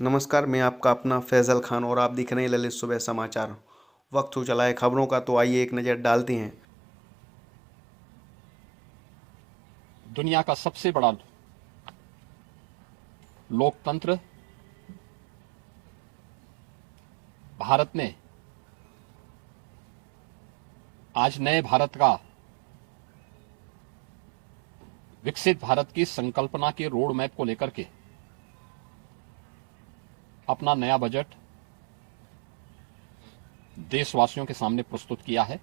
नमस्कार, मैं आपका अपना फैज़ल खान और आप देख रहे हैं ललित सुबह समाचार। वक्त हो चला है खबरों का, तो आइए एक नज़र डालते हैं। दुनिया का सबसे बड़ा लोकतंत्र भारत ने आज नए भारत का विकसित भारत की संकल्पना के रोड मैप को लेकर के अपना नया बजट देशवासियों के सामने प्रस्तुत किया है।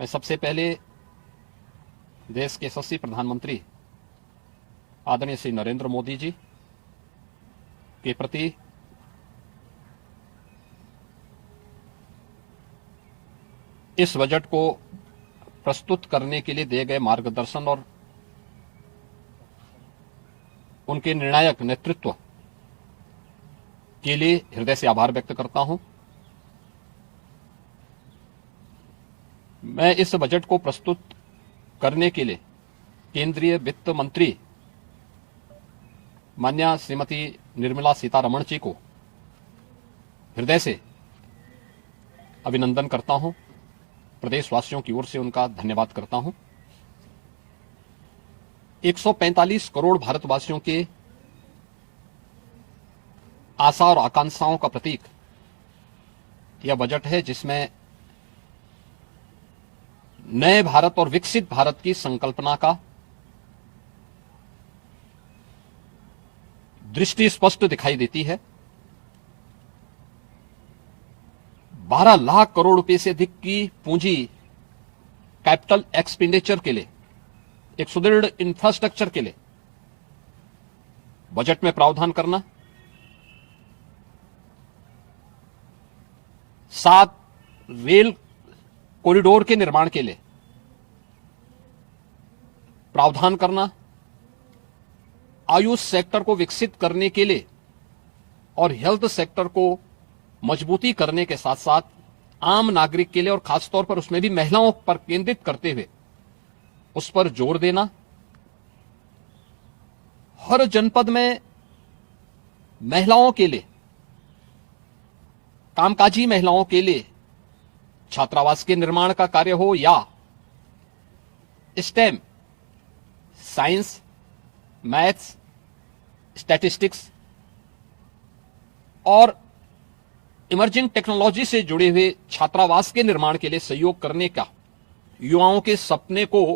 मैं सबसे पहले देश के यशस्वी प्रधानमंत्री आदरणीय श्री नरेंद्र मोदी जी के प्रति इस बजट को प्रस्तुत करने के लिए दिए गए मार्गदर्शन और उनके निर्णायक नेतृत्व के लिए हृदय से आभार व्यक्त करता हूं। मैं इस बजट को प्रस्तुत करने के लिए केंद्रीय वित्त मंत्री माननीय श्रीमती निर्मला सीतारमण जी को हृदय से अभिनंदन करता हूं, प्रदेशवासियों की ओर से उनका धन्यवाद करता हूं। 145 करोड़ भारतवासियों के आशा और आकांक्षाओं का प्रतीक यह बजट है, जिसमें नए भारत और विकसित भारत की संकल्पना का दृष्टि स्पष्ट दिखाई देती है। 12 लाख करोड़ रुपए से अधिक की पूंजी कैपिटल एक्सपेंडिचर के लिए, एक सुदृढ़ इंफ्रास्ट्रक्चर के लिए बजट में प्रावधान करना, 7 रेल कॉरिडोर के निर्माण के लिए प्रावधान करना, आयुष सेक्टर को विकसित करने के लिए और हेल्थ सेक्टर को मजबूती करने के साथ साथ आम नागरिक के लिए और खासतौर पर उसमें भी महिलाओं पर केंद्रित करते हुए उस पर जोर देना, हर जनपद में महिलाओं के लिए, कामकाजी महिलाओं के लिए छात्रावास के निर्माण का कार्य हो या स्टेम, साइंस, मैथ्स, स्टैटिस्टिक्स और इमर्जिंग टेक्नोलॉजी से जुड़े हुए छात्रावास के निर्माण के लिए सहयोग करने का युवाओं के सपने को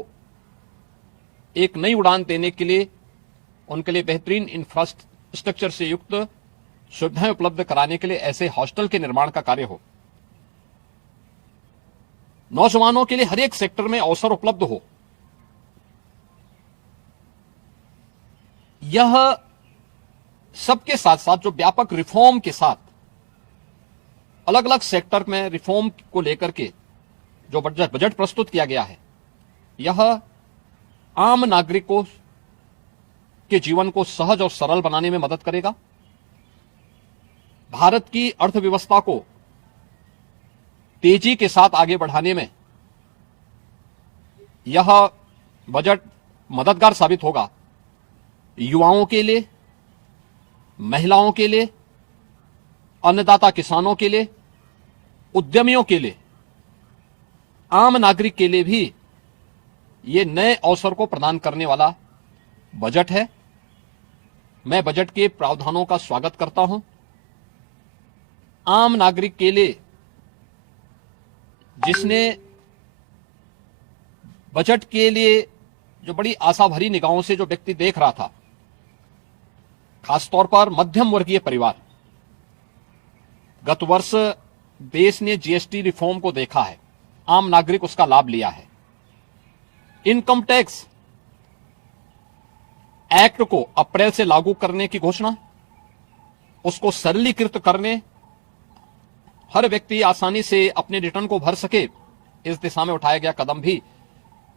एक नई उड़ान देने के लिए उनके लिए बेहतरीन इंफ्रास्ट्रक्चर से युक्त सुविधाएं उपलब्ध कराने के लिए ऐसे हॉस्टल के निर्माण का कार्य हो, नौजवानों के लिए हर एक सेक्टर में अवसर उपलब्ध हो। यह सबके साथ साथ जो व्यापक रिफॉर्म के साथ अलग अलग सेक्टर में रिफॉर्म को लेकर के जो बजट प्रस्तुत किया गया है, यह आम नागरिकों के जीवन को सहज और सरल बनाने में मदद करेगा। भारत की अर्थव्यवस्था को तेजी के साथ आगे बढ़ाने में यह बजट मददगार साबित होगा। युवाओं के लिए, महिलाओं के लिए, अन्नदाता किसानों के लिए, उद्यमियों के लिए, आम नागरिक के लिए भी ये नए अवसर को प्रदान करने वाला बजट है। मैं बजट के प्रावधानों का स्वागत करता हूं। आम नागरिक के लिए जिसने बजट के लिए जो बड़ी आशा भरी निगाहों से जो व्यक्ति देख रहा था, खासतौर पर मध्यम वर्गीय परिवार, गत वर्ष देश ने जीएसटी रिफॉर्म को देखा है, आम नागरिक उसका लाभ लिया है। इनकम टैक्स एक्ट को अप्रैल से लागू करने की घोषणा, उसको सरलीकृत करने, हर व्यक्ति आसानी से अपने रिटर्न को भर सके, इस दिशा में उठाया गया कदम भी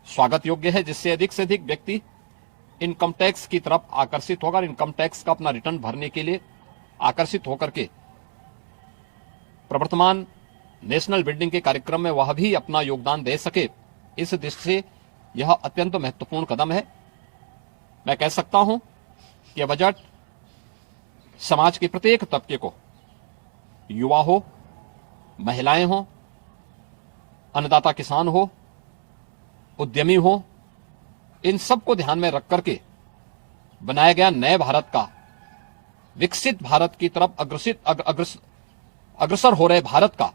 स्वागत योग्य है, जिससे अधिक से अधिक व्यक्ति इनकम टैक्स की तरफ आकर्षित होगा और इनकम टैक्स का अपना रिटर्न भरने के लिए आकर्षित होकर के प्रवर्तमान नेशनल बिल्डिंग के कार्यक्रम में वह भी अपना योगदान दे सके। इस दृष्टि से यह अत्यंत महत्वपूर्ण कदम है। मैं कह सकता हूं कि यह बजट समाज के प्रत्येक तबके को, युवा हो, महिलाएं हो, अन्नदाता किसान हो, उद्यमी हो, इन सबको ध्यान में रख करके बनाया गया नए भारत का, विकसित भारत की तरफ अग्रसर हो रहे भारत का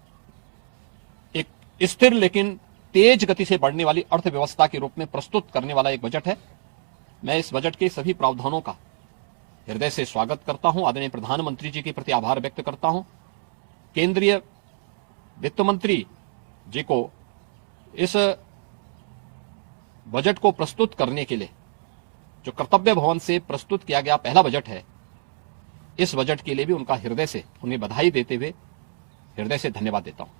एक स्थिर लेकिन तेज गति से बढ़ने वाली अर्थव्यवस्था के रूप में प्रस्तुत करने वाला एक बजट है। मैं इस बजट के सभी प्रावधानों का हृदय से स्वागत करता हूं। आदरणीय प्रधानमंत्री जी के प्रति आभार व्यक्त करता हूं। केंद्रीय वित्त मंत्री जी को इस बजट को प्रस्तुत करने के लिए, जो कर्तव्य भवन से प्रस्तुत किया गया पहला बजट है, इस बजट के लिए भी उनका हृदय से उन्हें बधाई देते हुए हृदय से धन्यवाद देता हूं।